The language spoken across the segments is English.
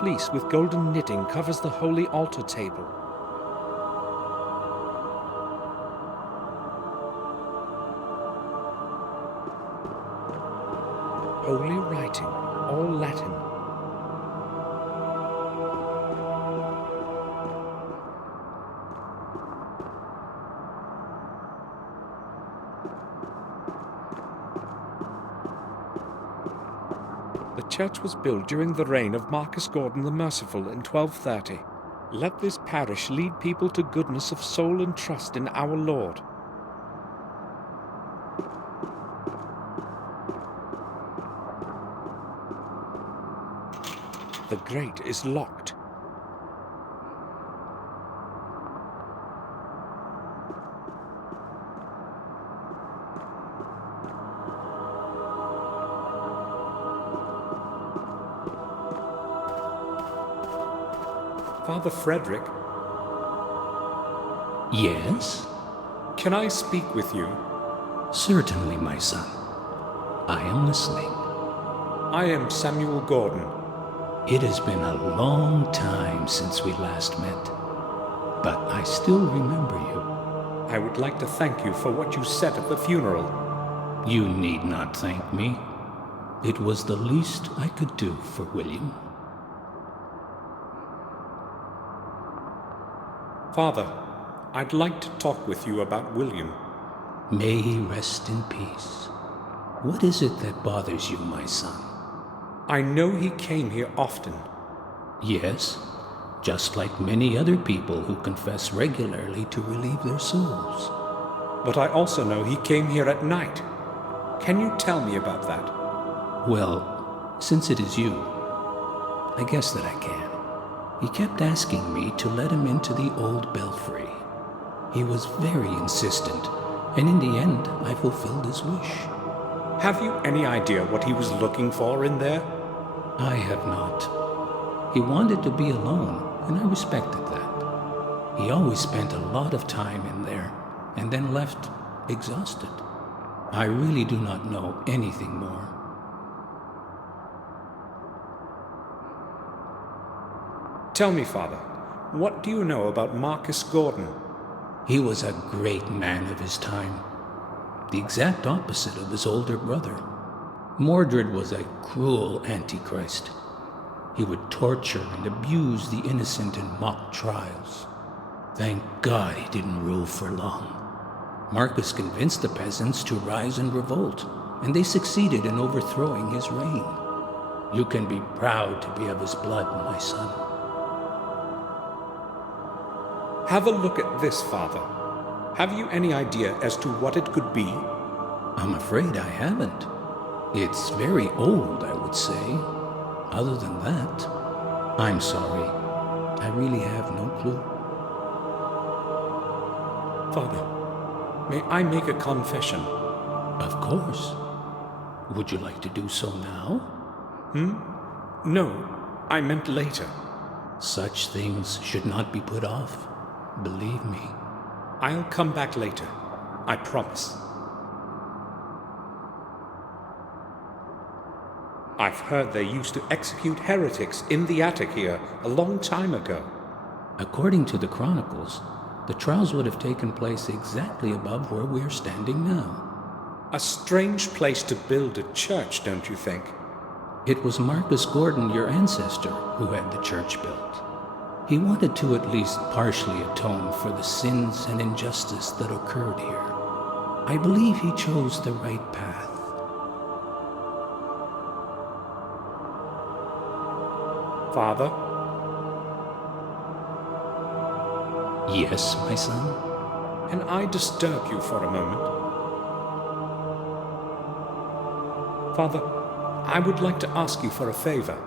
fleece with golden knitting covers the holy altar table. Holy writing, all Latin. The church was built during the reign of Marcus Gordon the Merciful in 1230. Let this parish lead people to goodness of soul and trust in our Lord. The grate is locked. Father Frederick? Yes? Can I speak with you? Certainly, my son. I am listening. I am Samuel Gordon. It has been a long time since we last met, but I still remember you. I would like to thank you for what you said at the funeral. You need not thank me. It was the least I could do for William. Father, I'd like to talk with you about William. May he rest in peace. What is it that bothers you, my son? I know he came here often. Yes, just like many other people who confess regularly to relieve their souls. But I also know he came here at night. Can you tell me about that? Well, since it is you, I guess that I can. He kept asking me to let him into the old belfry. He was very insistent, and in the end, I fulfilled his wish. Have you any idea what he was looking for in there? I have not. He wanted to be alone, and I respected that. He always spent a lot of time in there, and then left exhausted. I really do not know anything more. Tell me, Father, what do you know about Marcus Gordon? He was a great man of his time, the exact opposite of his older brother. Mordred was a cruel antichrist. He would torture and abuse the innocent in mock trials. Thank God he didn't rule for long. Marcus convinced the peasants to rise and revolt, and they succeeded in overthrowing his reign. You can be proud to be of his blood, my son. Have a look at this, Father. Have you any idea as to what it could be? I'm afraid I haven't. It's very old, I would say. Other than that, I'm sorry. I really have no clue. Father, may I make a confession? Of course. Would you like to do so now? No, I meant later. Such things should not be put off. Believe me. I'll come back later. I promise. I've heard they used to execute heretics in the attic here a long time ago. According to the chronicles, the trials would have taken place exactly above where we are standing now. A strange place to build a church, don't you think? It was Marcus Gordon, your ancestor, who had the church built. He wanted to at least partially atone for the sins and injustice that occurred here. I believe he chose the right path. Father? Yes, my son? Can I disturb you for a moment? Father, I would like to ask you for a favor.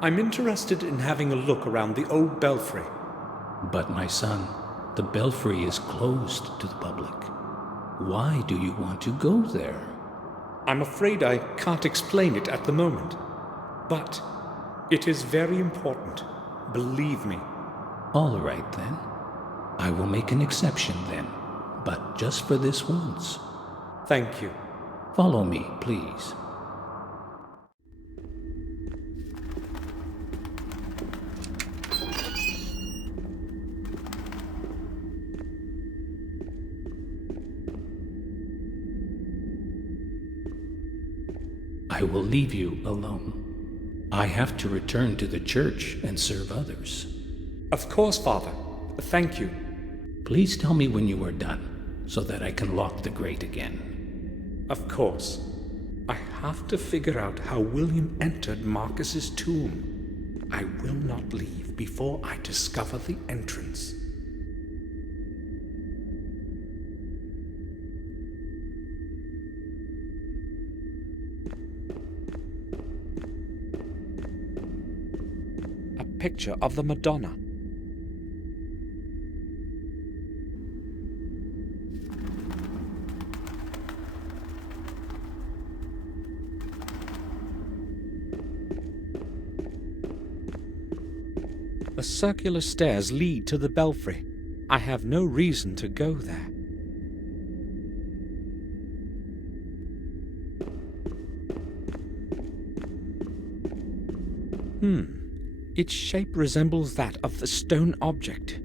I'm interested in having a look around the old belfry. But my son, the belfry is closed to the public. Why do you want to go there? I'm afraid I can't explain it at the moment. But it is very important. Believe me. All right, then. I will make an exception, then. But just for this once. Thank you. Follow me, please. I will leave you alone. I have to return to the church and serve others. Of course, Father. Thank you. Please tell me when you are done, so that I can lock the grate again. Of course. I have to figure out how William entered Marcus's tomb. I will not leave before I discover the entrance. A picture of the Madonna. The circular stairs lead to the belfry. I have no reason to go there. Its shape resembles that of the stone object.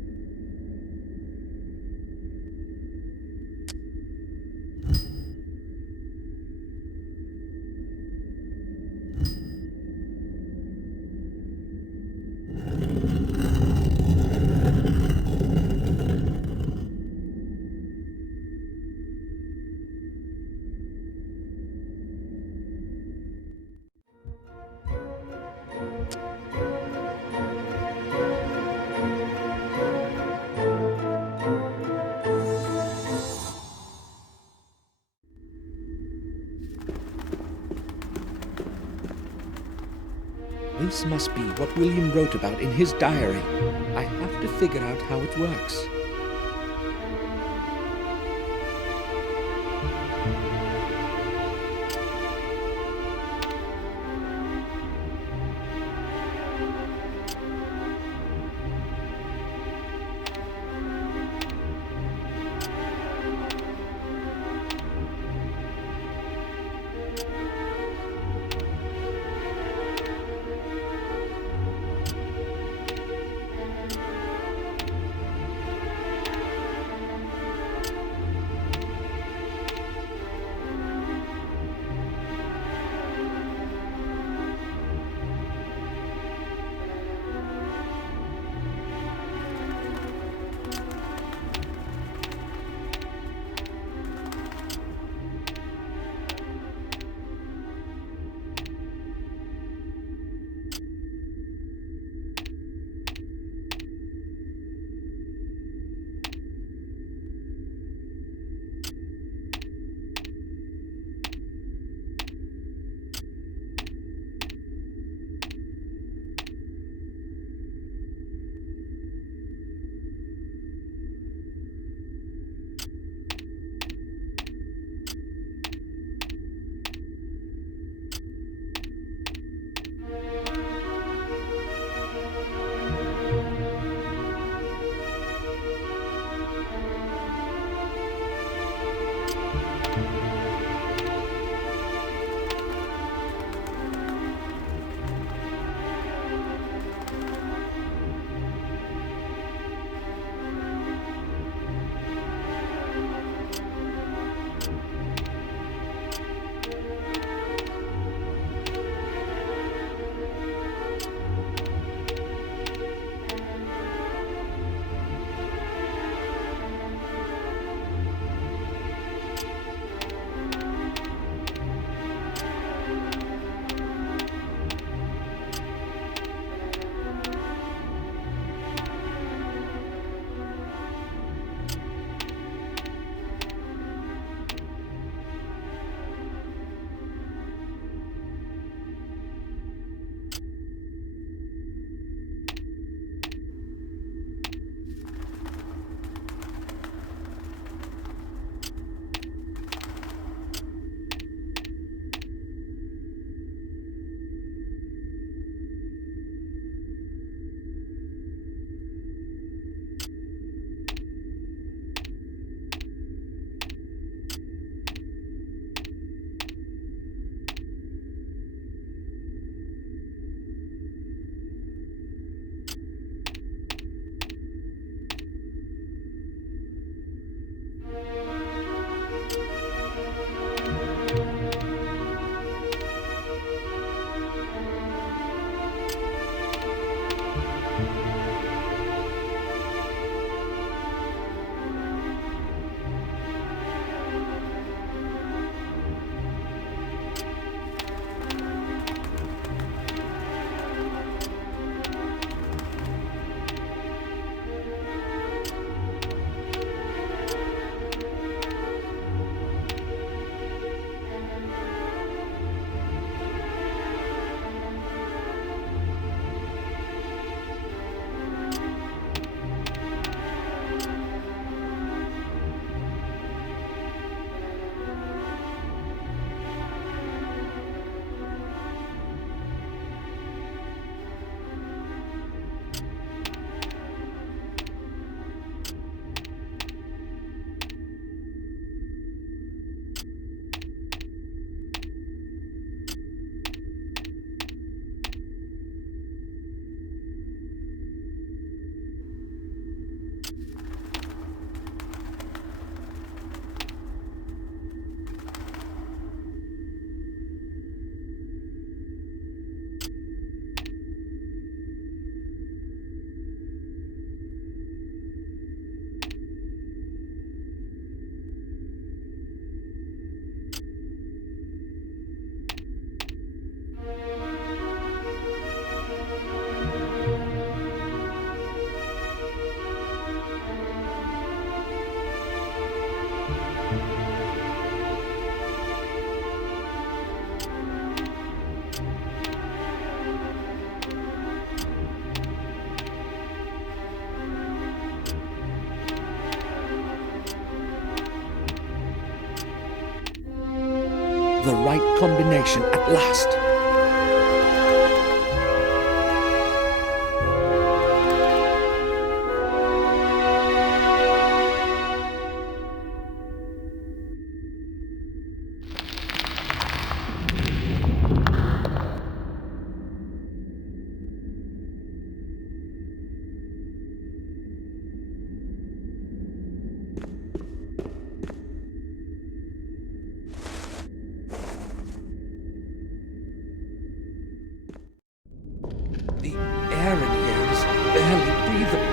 This must be what William wrote about in his diary. I have to figure out how it works. The right combination at last. The air in here is barely breathable.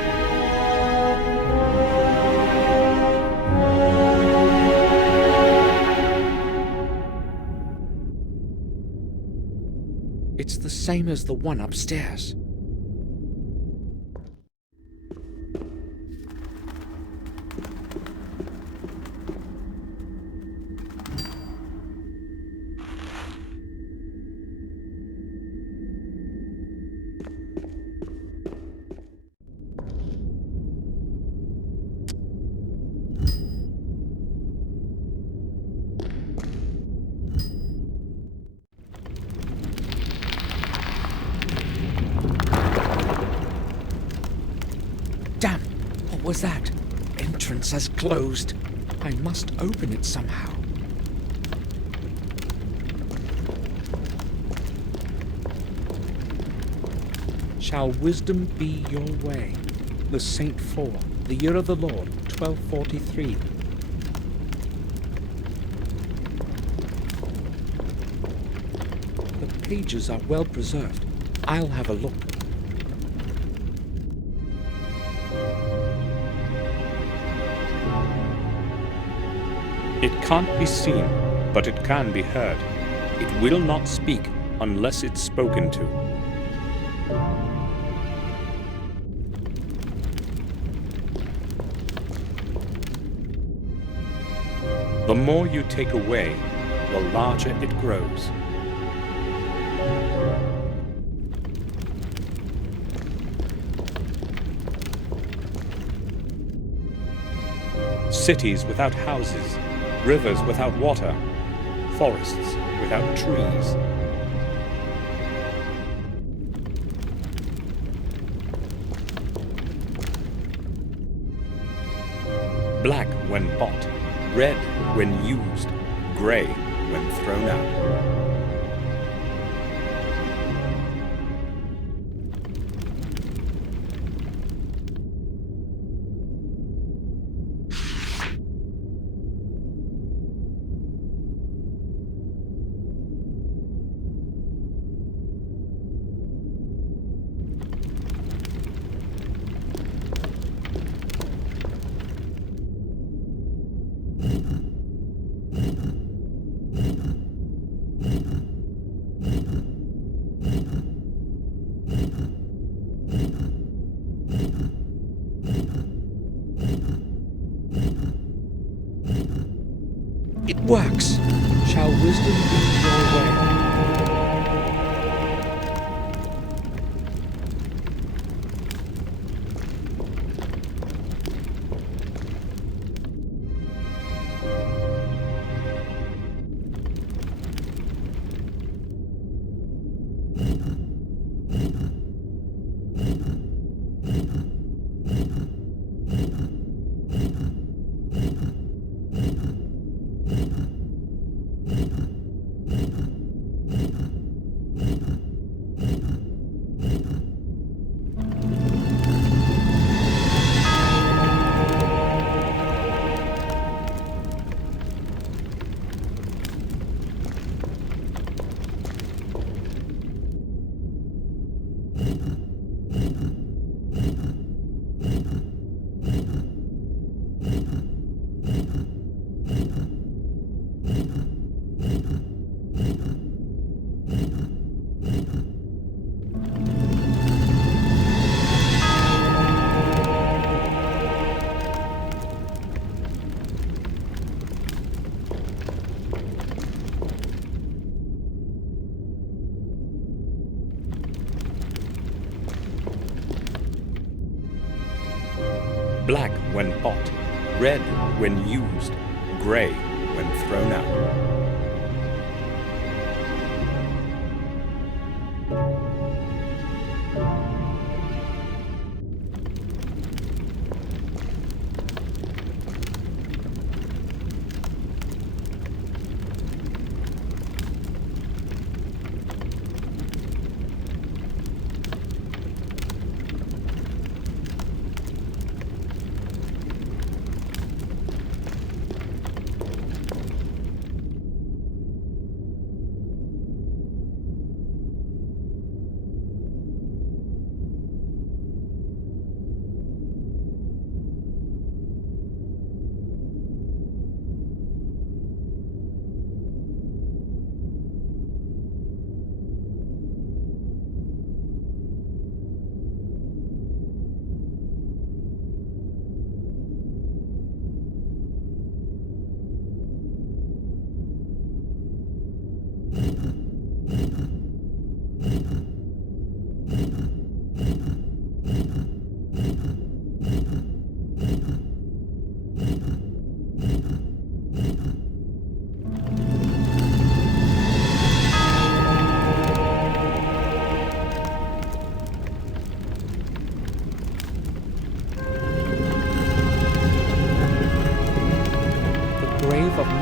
It's the same as the one upstairs. Damn! What was that? Entrance has closed. I must open it somehow. Shall wisdom be your way? The Saint 4, the year of the Lord, 1243. The pages are well preserved. I'll have a look. It can't be seen, but it can be heard. It will not speak unless it's spoken to. The more you take away, the larger it grows. Cities without houses, rivers without water, forests without trees. Black when bought, red when used, grey when thrown out. It works. Shall wisdom be your way? Black when bought, red when used, grey when thrown out.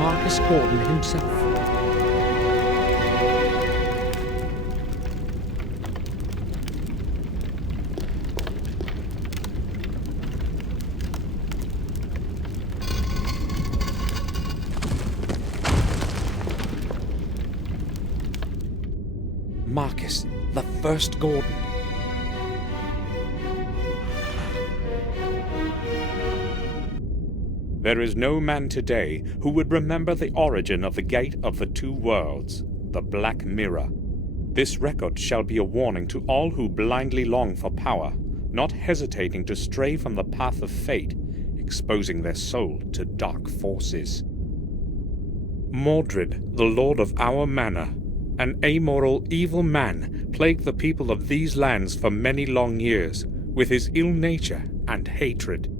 Marcus Gordon himself. Marcus, the first Gordon. There is no man today who would remember the origin of the Gate of the Two Worlds, the Black Mirror. This record shall be a warning to all who blindly long for power, not hesitating to stray from the path of fate, exposing their soul to dark forces. Mordred, the lord of our manor, an amoral, evil man, plagued the people of these lands for many long years, with his ill nature and hatred.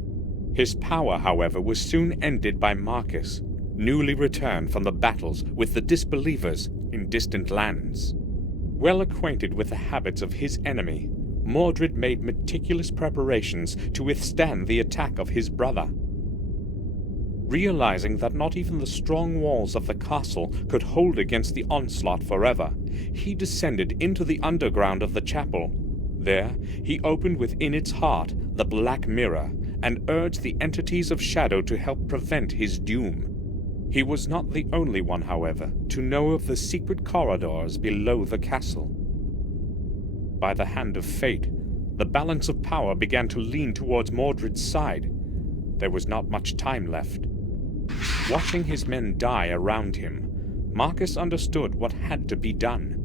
His power, however, was soon ended by Marcus, newly returned from the battles with the disbelievers in distant lands. Well acquainted with the habits of his enemy, Mordred made meticulous preparations to withstand the attack of his brother. Realizing that not even the strong walls of the castle could hold against the onslaught forever, he descended into the underground of the chapel. There, he opened within its heart the Black Mirror, and urged the entities of shadow to help prevent his doom. He was not the only one, however, to know of the secret corridors below the castle. By the hand of fate, the balance of power began to lean towards Mordred's side. There was not much time left. Watching his men die around him, Marcus understood what had to be done.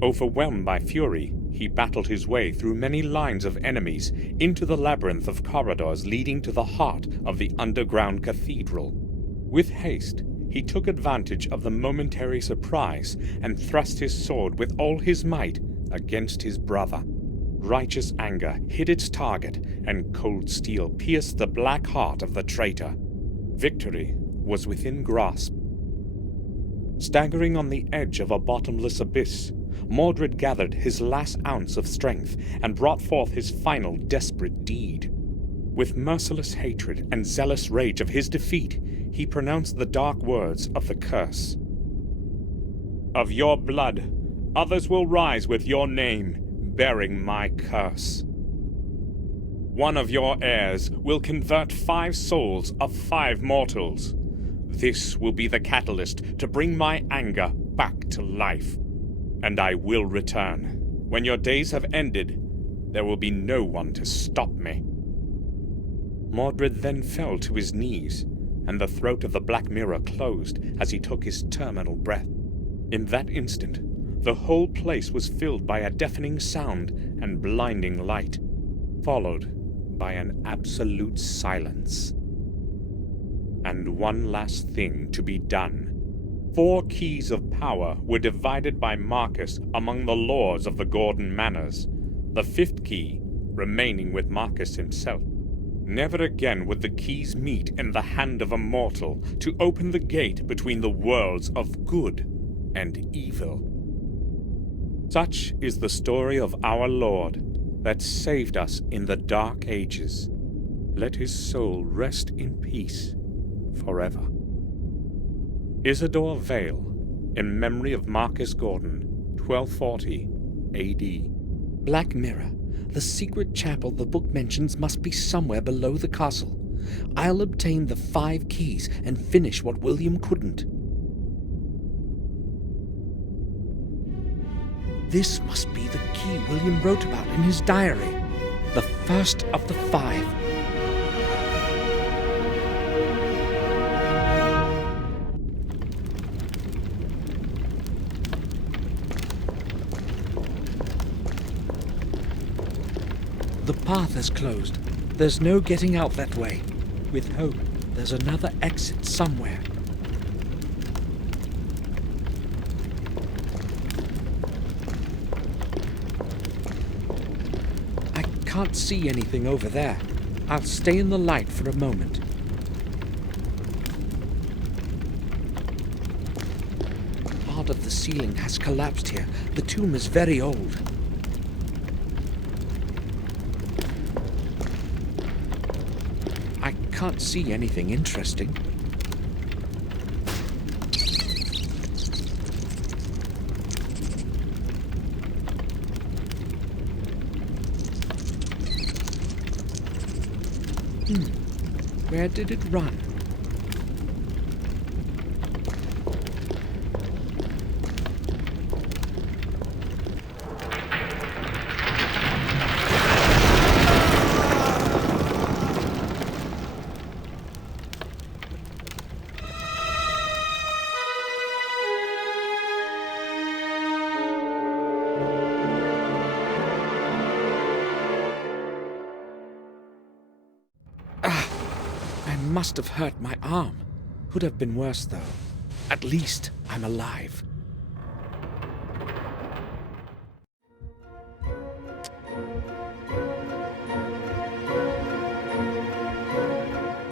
Overwhelmed by fury, he battled his way through many lines of enemies into the labyrinth of corridors leading to the heart of the underground cathedral. With haste, he took advantage of the momentary surprise and thrust his sword with all his might against his brother. Righteous anger hit its target, and cold steel pierced the black heart of the traitor. Victory was within grasp. Staggering on the edge of a bottomless abyss, Mordred gathered his last ounce of strength and brought forth his final desperate deed. With merciless hatred and zealous rage of his defeat, he pronounced the dark words of the curse. "Of your blood, others will rise with your name, bearing my curse. One of your heirs will convert 5 souls of 5 mortals. This will be the catalyst to bring my anger back to life. And I will return. When your days have ended, there will be no one to stop me." Mordred then fell to his knees, and the throat of the Black Mirror closed as he took his terminal breath. In that instant, the whole place was filled by a deafening sound and blinding light, followed by an absolute silence. And one last thing to be done. 4 keys of power were divided by Marcus among the lords of the Gordon manors, the 5th key remaining with Marcus himself. Never again would the keys meet in the hand of a mortal to open the gate between the worlds of good and evil. Such is the story of our Lord that saved us in the Dark Ages. Let his soul rest in peace forever. Isidore Vale, in memory of Marcus Gordon, 1240 A.D. Black Mirror. The secret chapel the book mentions must be somewhere below the castle. I'll obtain the 5 keys and finish what William couldn't. This must be the key William wrote about in his diary. The first of the 5. The path is closed. There's no getting out that way. With hope, there's another exit somewhere. I can't see anything over there. I'll stay in the light for a moment. Part of the ceiling has collapsed here. The tomb is very old. I can't see anything interesting. Where did it run? I must have hurt my arm. Could have been worse, though. At least I'm alive.